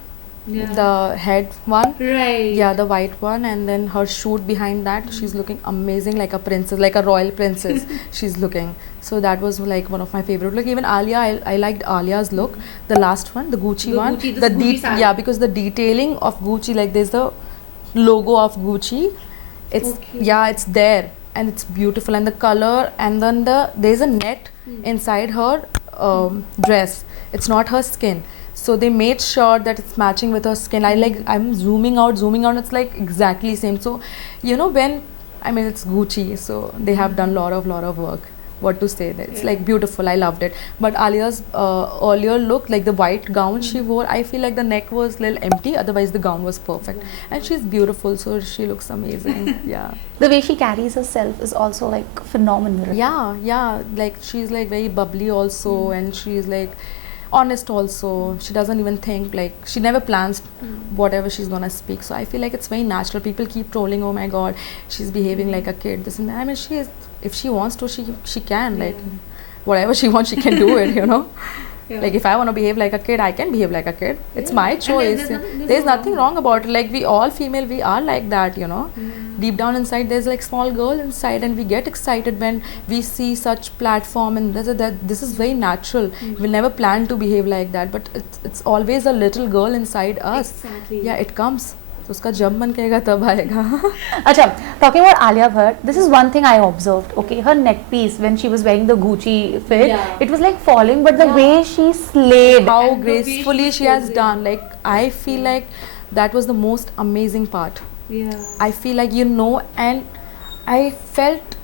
Yeah. the head one. Right. Yeah, the white one, and then her shoot behind that, she's looking amazing, like a princess, like a royal princess. She's looking. So that was like one of my favorite. Like even Alia, I liked Alia's look. The last one, the Gucci The one. Gucci- the Gucci saree. yeah, because the detailing of Gucci, like there's the logo of Gucci. It's Okay. yeah, it's there, and it's beautiful, and the color, and then there's a net inside her dress. It's not her skin. So they made sure that it's matching with her skin. I'm zooming out. It's like exactly same. So, you know, it's Gucci. So they have done lot of work. What to say? That it's like beautiful. I loved it. But Alia's earlier look, like the white gown she wore, I feel like the neck was little empty. Otherwise, the gown was perfect. And she's beautiful, so she looks amazing. Yeah. The way she carries herself is also like phenomenal. Yeah. Like she's like very bubbly also, and she's like honest also. She doesn't even think, like she never plans whatever she's gonna speak. So I feel like it's very natural. People keep trolling, oh my god, she's behaving like a kid, this and that. I mean, she is, if she wants to, she can, like whatever she wants, she can do it, you know. Yeah. Like if I want to behave like a kid, I can behave like a kid. It's my And choice. There's nothing wrong about it. Like we all female, we are like that, you know. Deep down inside, there's like small girl inside, and we get excited when we see such platform, and this is very natural. We never plan to behave like that, but it's always a little girl inside us. Exactly. Yeah, it comes. So उसका जब मन कहेगा तब आएगा. Acha, talking about Alia Bhatt, this is one thing I observed. Okay, her neck piece when she was wearing the Gucci fit, Yeah. it was like falling, but the way she slayed. How And the way she gracefully was she has posing. done. Like I feel like that was the most amazing part. Yeah. I feel like, you know, and I felt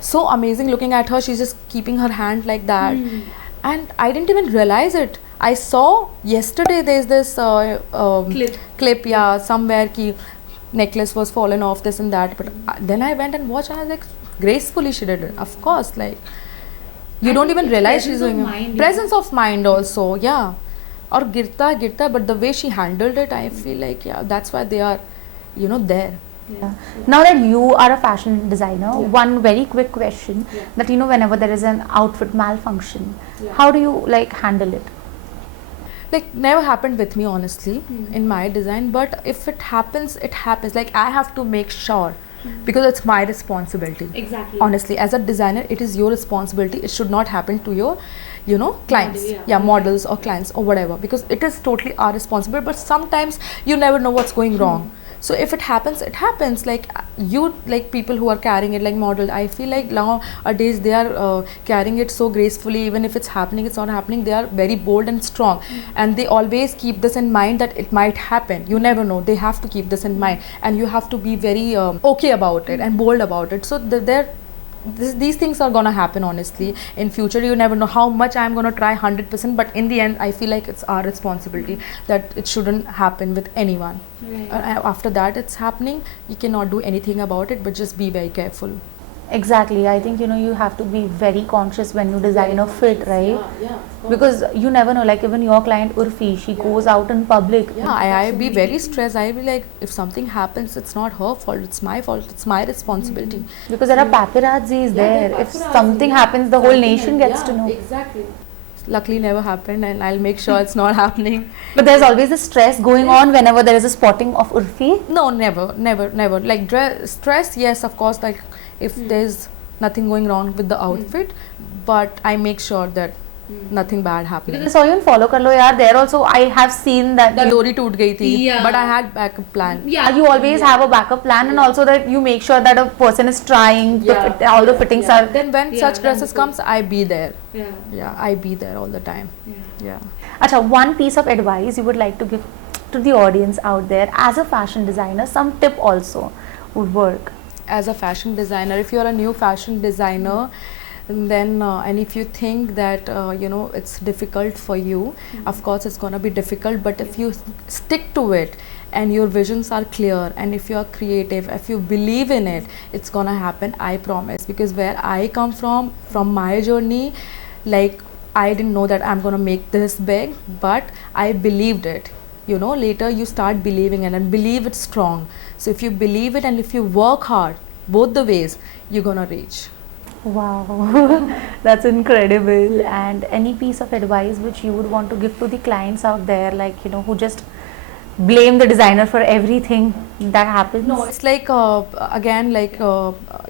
so amazing looking at her. She's just keeping her hand like that, and I didn't even realize it. I saw yesterday there's this clip, yeah, somewhere ki necklace was fallen off, this and that. But then I went and watched, and I was like, gracefully she did it. Of course, like you I don't think even it's realize she's presence of doing mind, it. yeah. Presence of mind also, yeah. Or girta, but the way she handled it, I feel like yeah, that's why they are, you know, there. Yeah. Now that you are a fashion designer, one very quick question that, you know, whenever there is an outfit malfunction, how do you like handle it? Like never happened with me honestly in my design, but if it happens, it happens. Like I have to make sure because it's my responsibility. Exactly. Honestly, as a designer, it is your responsibility. It should not happen to your, you know, clients, yeah. models or clients or whatever, because it is totally our responsibility. But sometimes you never know what's going wrong. So if it happens, it happens. Like you, like people who are carrying it, like model, I feel like nowadays they are carrying it so gracefully. Even if it's happening, it's not happening, they are very bold and strong, and they always keep this in mind that it might happen. You never know. They have to keep this in mind, and you have to be very okay about it and bold about it. So these things are gonna happen honestly in future. You never know how much I'm gonna try 100%, but in the end I feel like it's our responsibility that it shouldn't happen with anyone. Right. After that it's happening, you cannot do anything about it, but just be very careful. Exactly. I think, you know, you have to be very conscious when you design a fit, right? Yeah. Because you never know, like even your client Urfi, she goes out in public. Yeah, I be very stressed. I be like, if something happens, it's not her fault, it's my fault, it's my responsibility. Because there are paparazzis there. If something happens, the whole nation gets to know. Exactly. luckily never happened, and I'll make sure it's not happening. But there's always this stress going on whenever there is a spotting of Urfi. No, never. Like stress, yes, of course. Like if there's nothing going wrong with the outfit, but I make sure that nothing bad happening. I saw you in Follow Kar Lo Yaar. There also I have seen that The dori toot gayi thi, Yeah. but I had backup plan. Yeah. you always have a backup plan, and also that you make sure that a person is trying. All the fittings are. Then when Yeah, such dresses that's comes, I be there. Yeah. Yeah, I be there all the time. Yeah. Acha, one piece of advice you would like to give to the audience out there as a fashion designer. Some tip also would work. As a fashion designer, if you're a new fashion designer, then and if you think that it's difficult for you, of course it's gonna be difficult, but if you stick to it and your visions are clear, and if you are creative, if you believe in it, it's gonna happen, I promise. Because where I come from my journey, like I didn't know that I'm gonna make this big, but I believed it. Later you start believing it, and believe it strong. So if you believe it and if you work hard both the ways, you're gonna reach. Wow, that's incredible. And any piece of advice which you would want to give to the clients out there, like who just blame the designer for everything that happens? No, it's like again, like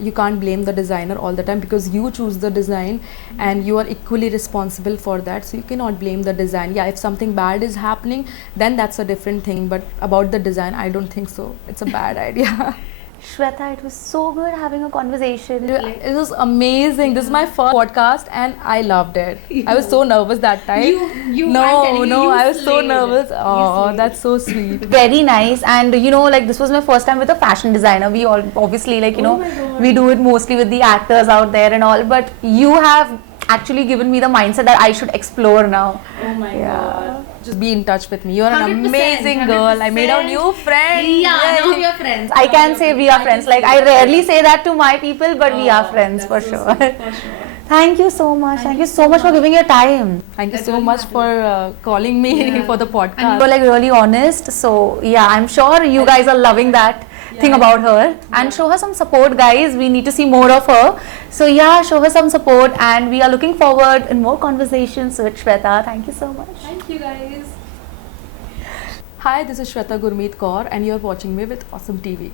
you can't blame the designer all the time, because you choose the design and you are equally responsible for that. So you cannot blame the design. Yeah, if something bad is happening, then that's a different thing. But about the design, I don't think so. It's a bad idea. Shweta, it was so good having a conversation. It was amazing. This is my first podcast and I loved it. I was so nervous that time. I'm No, telling you, you I was so slayed. nervous. You Oh, slayed. that's so sweet. Very nice. And like this was my first time with a fashion designer. We all obviously Oh my God. we do it mostly with the actors out there and all, but you have actually given me the mindset that I should explore now. Oh my Yeah. God. Just be in touch with me. You're an 100%, amazing girl. I made a 100%. new friend. Yeah, Yay. now we are friends. I can say we are friends. Like I rarely say that to my people, but we are friends for that's so sure. sweet, for sure. Thank you so much. Thank you so much for giving your time. Thank you That so really much matters. for calling me Yeah. for the You podcast. were like really honest. So yeah, I'm sure you guys are loving that thing about her. And show her some support, guys. We need to see more of her. So yeah, show her some support, and we are looking forward in more conversations with Shweta. Thank you so much. Thank you guys. Hi, this is Sweta Gurmeet Kaur and you're watching me with Awesome TV.